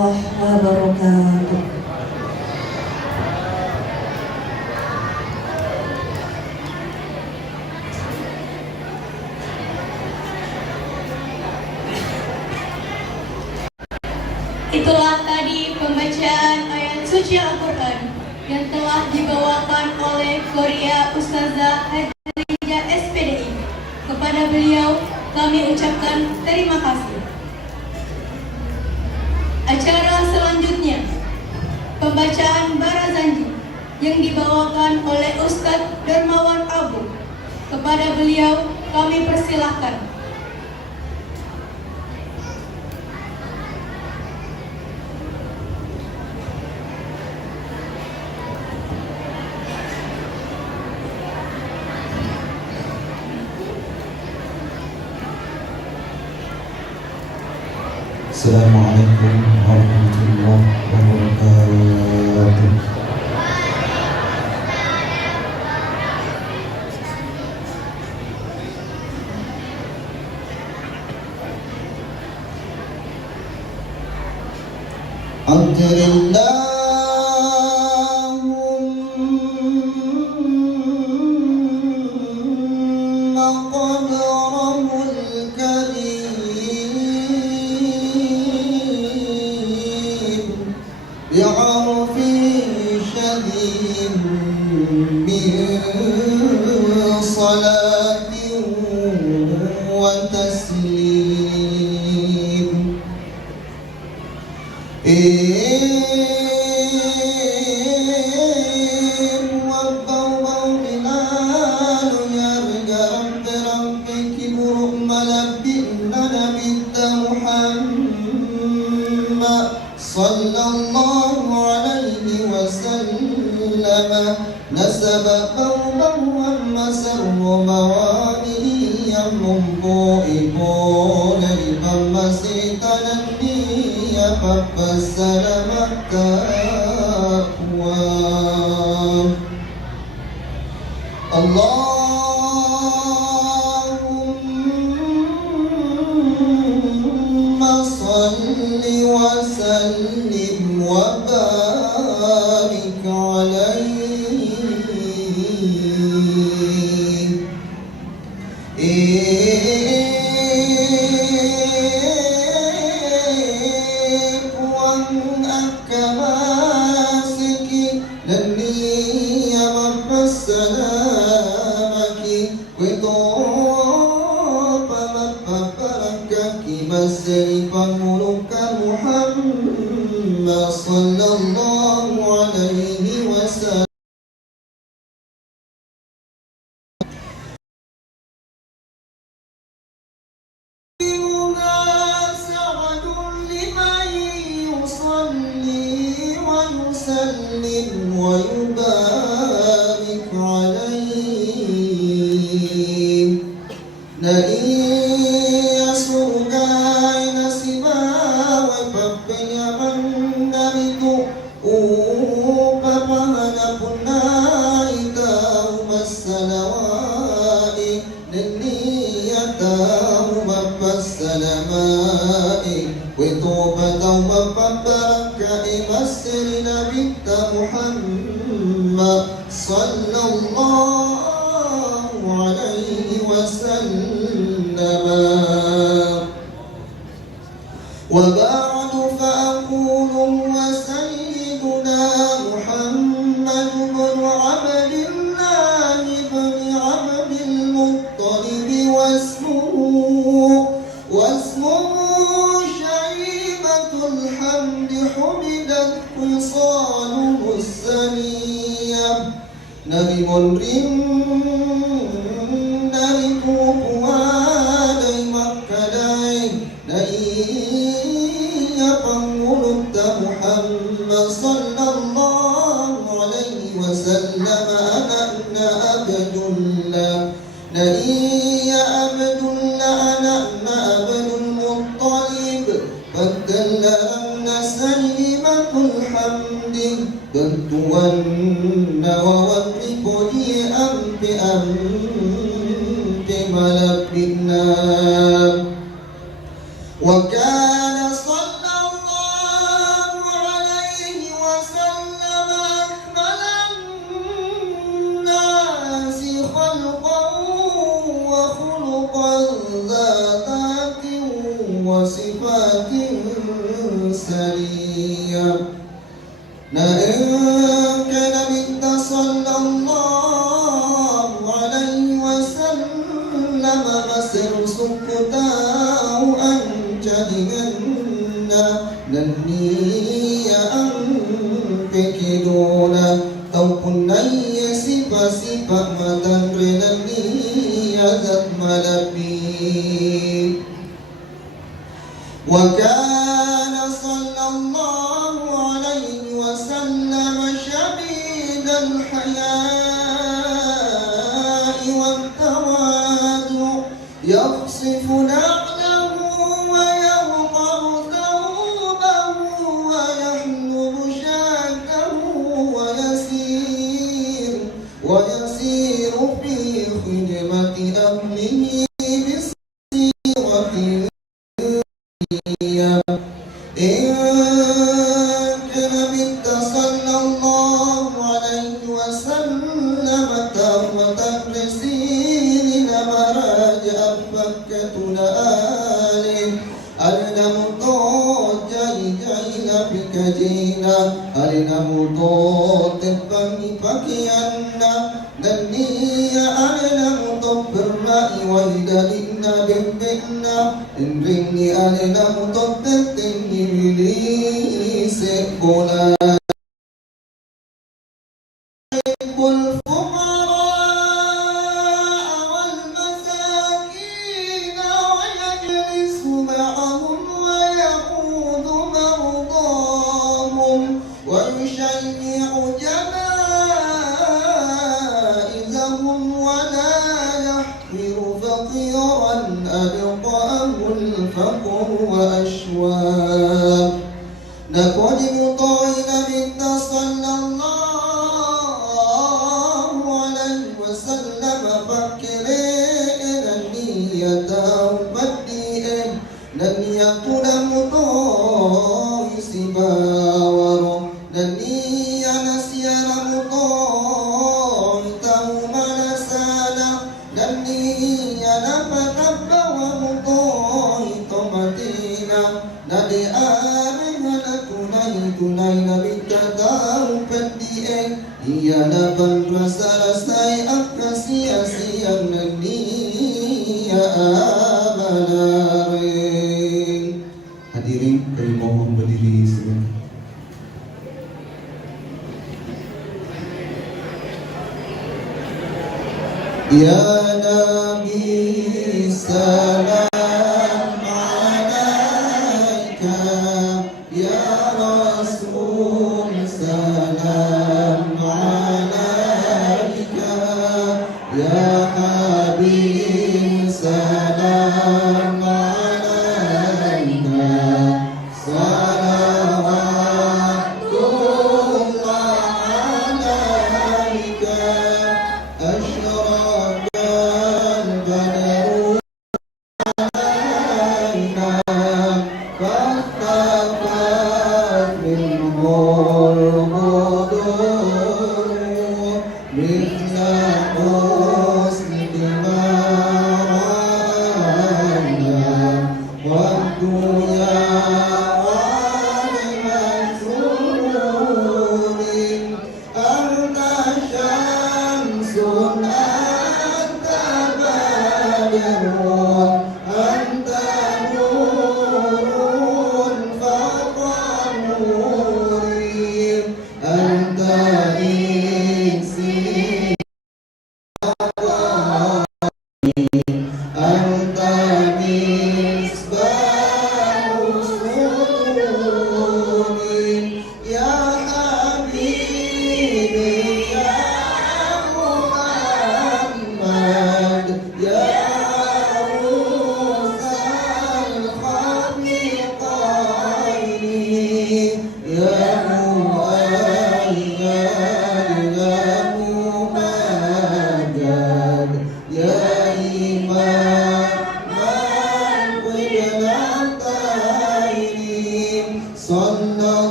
warahmatullahi wabarakatuh. Itulah tadi pembacaan ayat suci Al-Quran yang telah dibawakan oleh Gloria Ustazah Hadrijah SPDI. Kepada beliau kami ucapkan terima kasih. Acara selanjutnya pembacaan Barazanji yang dibawakan oleh Ustadz Darmawan Abu. Kepada beliau kami persilahkan. Assalamualaikum warahmatullahi wabarakatuh. وكان صلى الله كان بنت صلى الله عليه وسلم مسر سكتا أنجدهن نني أنفكدون توقنا يسفى مدنرنني يذت ملبي وكان صلى الله عليه وسلم شديد الحياء والتواضع يقصف نعله ويوقع ثوبه ويحلب شاته ويسير في خدمة أهله بصيغة إن كان بنت صلى الله عليه وسلم توبة لسين مراجع فكتنا آله ألنا مطوط جينا بكجينا ألنا مطوط تبني فكيانا نني ألنا مطوط بالرأي ويدلنا بمبئنا إنرني ألنا مطوط تتني بلي سيكونا ويشيع جنائزهم ولا يحفر فقيرا ألقاه الفقر وأشواق لقد مطعن بنت صلى الله عليه وسلم فكرين النية بديئا لن يكن مطاي سباور لني نسير مطايته منسانا لني نفتب ومطايت مدينة لدي آمن tunay na bintataw pendieng iya na pangprasarasay ang kasiyasiyang nagniya amanaring. Hadirin, kami mohon berdiri sebentar. Ya Nabi salam Allah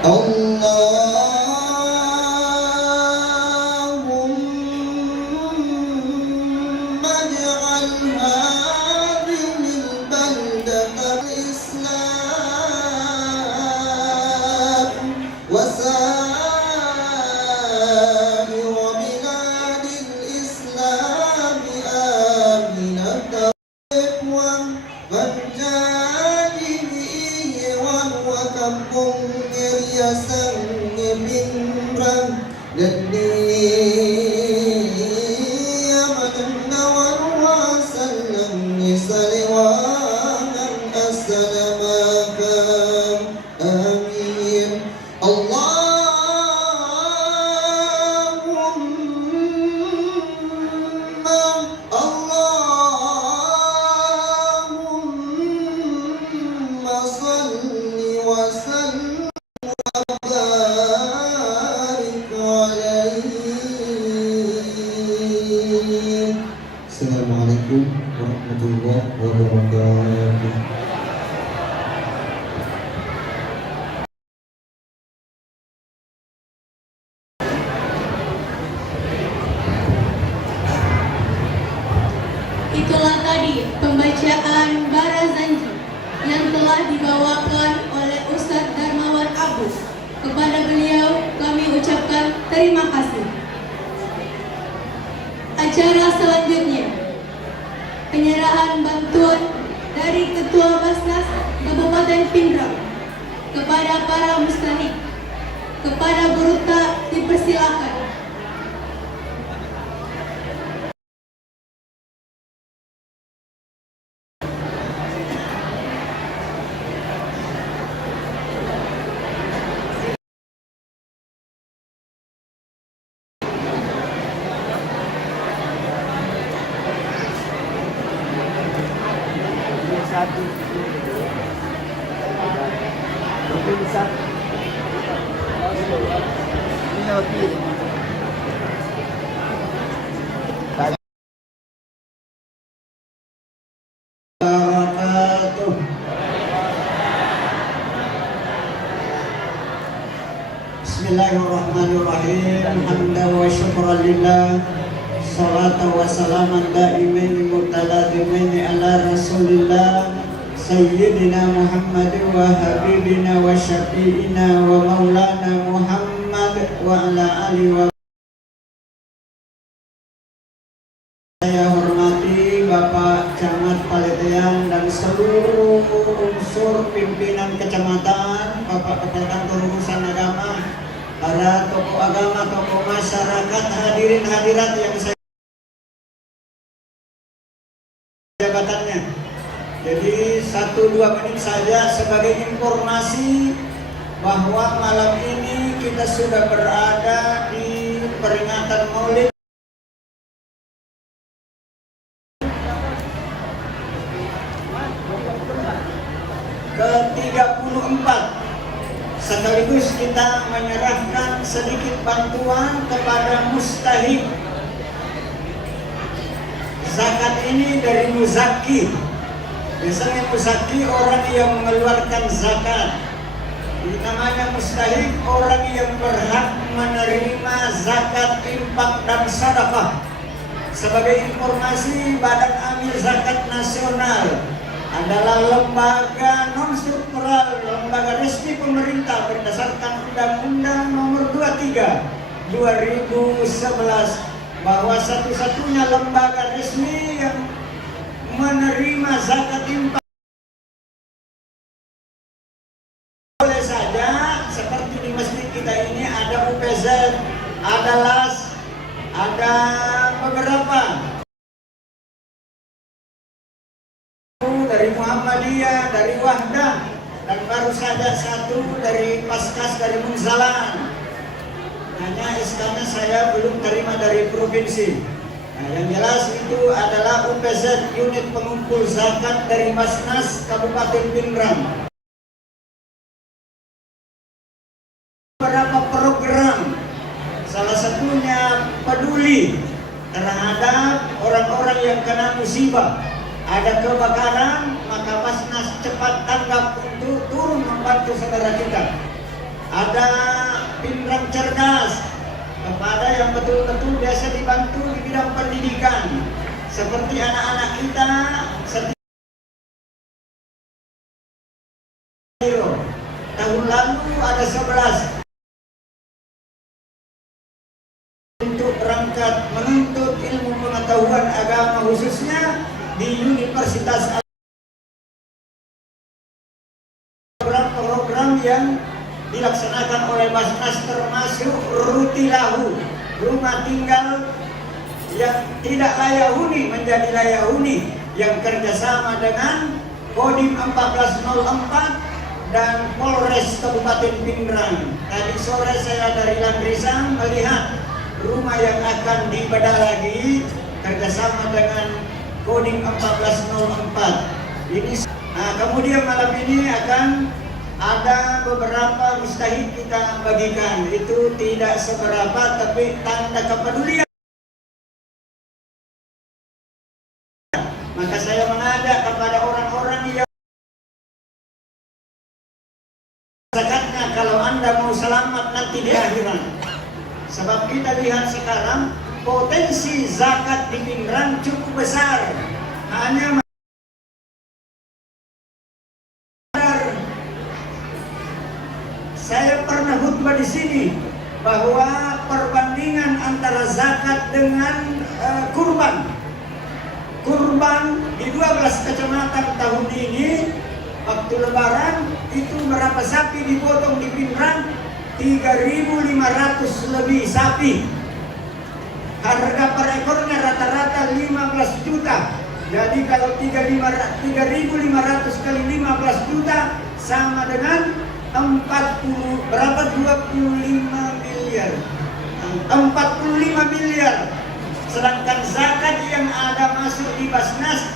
اللهم اجعل هذه البلدة الإسلام وسائر بلاد الإسلام آمنة والجانب وكم يريسن بمرا لدي من وسلم سلوانا السلامك آمين اللهم صل وسلم وبارك عليه. Assalamualaikum warahmatullahi wabarakatuh. Itulah tadi pembacaan Barazanji yang telah dibawakan oleh Ustadz Darmawan Abu. Kepada beliau kami ucapkan terima kasih. Acara selanjutnya, penyerahan bantuan dari Ketua Basnas Kabupaten Pindrang kepada para mustahik. Kepada Gurutta dipersilakan. Wabarakatuh. Bismillahirrahmanirrahim. Hamdan wa syukran lillah. Salatu wa salaman daimaini mutaladimaini ala rasulillah Sayyidina Muhammad wa habibina wa syafi'ina wa maulana Muhammad wa ala alihi wa. Saya hormati Bapak Camat Paletean dan seluruh unsur pimpinan kecamatan, Bapak Kepala Kantor Urusan Agama, para tokoh agama, tokoh masyarakat, hadirin hadirat yang saya jabatannya. Jadi 1-2 menit saja sebagai informasi bahwa malam ini kita sudah berada di peringatan Maulid ke-34. Sekaligus kita menyerahkan sedikit bantuan kepada mustahik. Zakat ini dari muzaki. Biasanya muzaki orang yang mengeluarkan zakat. Namanya mustahik orang yang berhak menerima zakat, infak dan sedekah. Sebagai informasi, Badan Amil Zakat Nasional adalah lembaga non-struktural, lembaga resmi pemerintah berdasarkan Undang-Undang Nomor 23 2011, bahwa satu-satunya lembaga resmi yang menerima zakat infak. Boleh saja seperti di masjid kita ini ada UPZ, ada LAS, ada beberapa dari Muhammadiyah, dari Wahdah, dan baru saja satu dari Paskas dari Munzalan. Hanya SK-nya saya belum terima dari provinsi. Nah, yang jelas itu adalah UPZ, unit pengumpul zakat dari Basnas Kabupaten Pindrang. Beberapa program, salah satunya peduli terhadap orang-orang yang kena musibah. Ada kebakaran, maka Basnas cepat tanggap untuk turun membantu saudara kita. ada Pinrang cerdas kepada yang betul-betul biasa dibantu di bidang pendidikan, seperti anak-anak kita setiap tahun lalu ada 11 untuk berangkat menuntut ilmu pengetahuan agama khususnya di Universitas program yang dilaksanakan oleh Basnas termasuk Rutilahu, rumah tinggal yang tidak layak huni menjadi layak huni, yang kerjasama dengan Kodim 1404 dan Polres Kabupaten Pinrang. Tadi sore saya dari Landrisang melihat rumah yang akan dibedah lagi kerjasama dengan Kodim 1404. Ini, kemudian malam ini akan ada beberapa mustahik kita bagikan. Itu tidak seberapa, tapi tanda kepedulian. Maka saya mengajak kepada orang-orang yang zakatnya kalau Anda mau selamat nanti di akhirat. Sebab kita lihat sekarang potensi zakat di Pinrang cukup besar. Hanya saya pernah khutbah di sini bahwa perbandingan antara zakat dengan kurban di 12 kecamatan tahun ini waktu lebaran itu berapa sapi dipotong di Pinrang? 3.500 lebih sapi. Harga per ekornya rata-rata 15 juta. Jadi kalau 3.500 kali 15 juta sama dengan 25 miliar. 45 miliar. Sedangkan zakat yang ada masuk di Basnas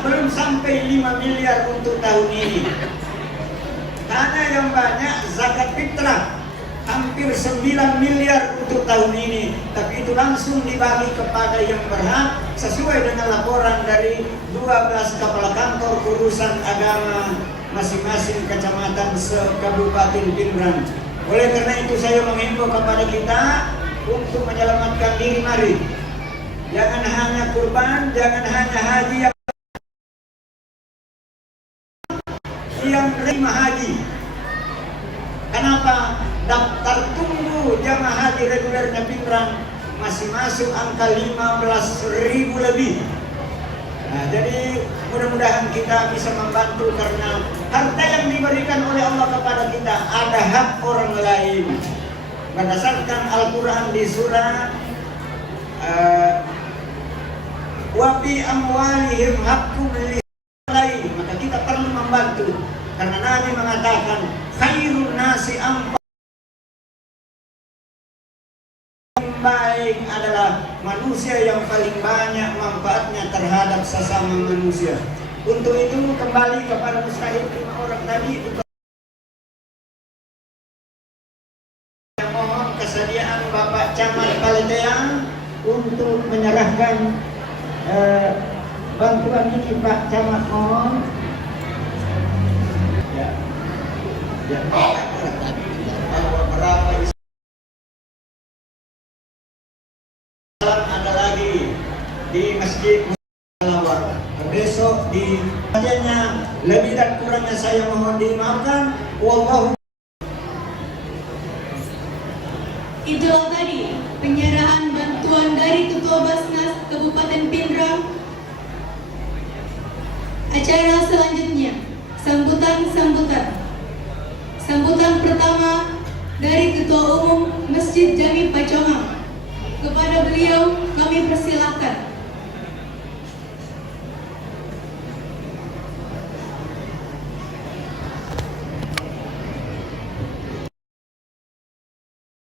belum sampai 5 miliar untuk tahun ini. Karena yang banyak zakat fitrah hampir 9 miliar untuk tahun ini. Tapi itu langsung dibagi kepada yang berhak sesuai dengan laporan dari 12 kepala kantor urusan agama masing-masing kecamatan se-Kabupaten Pinrang. Oleh karena itu saya menghimbau kepada kita untuk menyelamatkan diri, mari. Jangan hanya kurban, jangan hanya haji yang terima haji. Kenapa? Daftar tunggu jamaah haji regulernya Pinrang masih masuk angka 15.000 lebih. Nah, jadi mudah-mudahan kita bisa membantu karena harta yang diberikan oleh Allah kepada kita ada hak orang lain. Berdasarkan Al-Quran di surah wa fi amwalihim haqqun lillahi, maka kita perlu membantu karena Nabi mengatakan khairun nasi baik adalah manusia yang paling banyak manfaatnya terhadap sesama manusia. Untuk itu kembali kepada mustahik 5 orang tadi, mohon kesediaan Bapak Camat Paleteang untuk menyerahkan bantuan ini. Pak Camat, mohon. Ya. Berapa ada lagi di Masjid Mustalawar. Besok di bagiannya lebih dan kurangnya saya mohon dimaafkan. Wallahu. Itulah tadi penyerahan bantuan dari Ketua Basnas Kabupaten Pinrang. Acara selanjutnya sambutan pertama dari Ketua Umum Masjid Jami Pacongang. Kepada beliau kami persilahkan.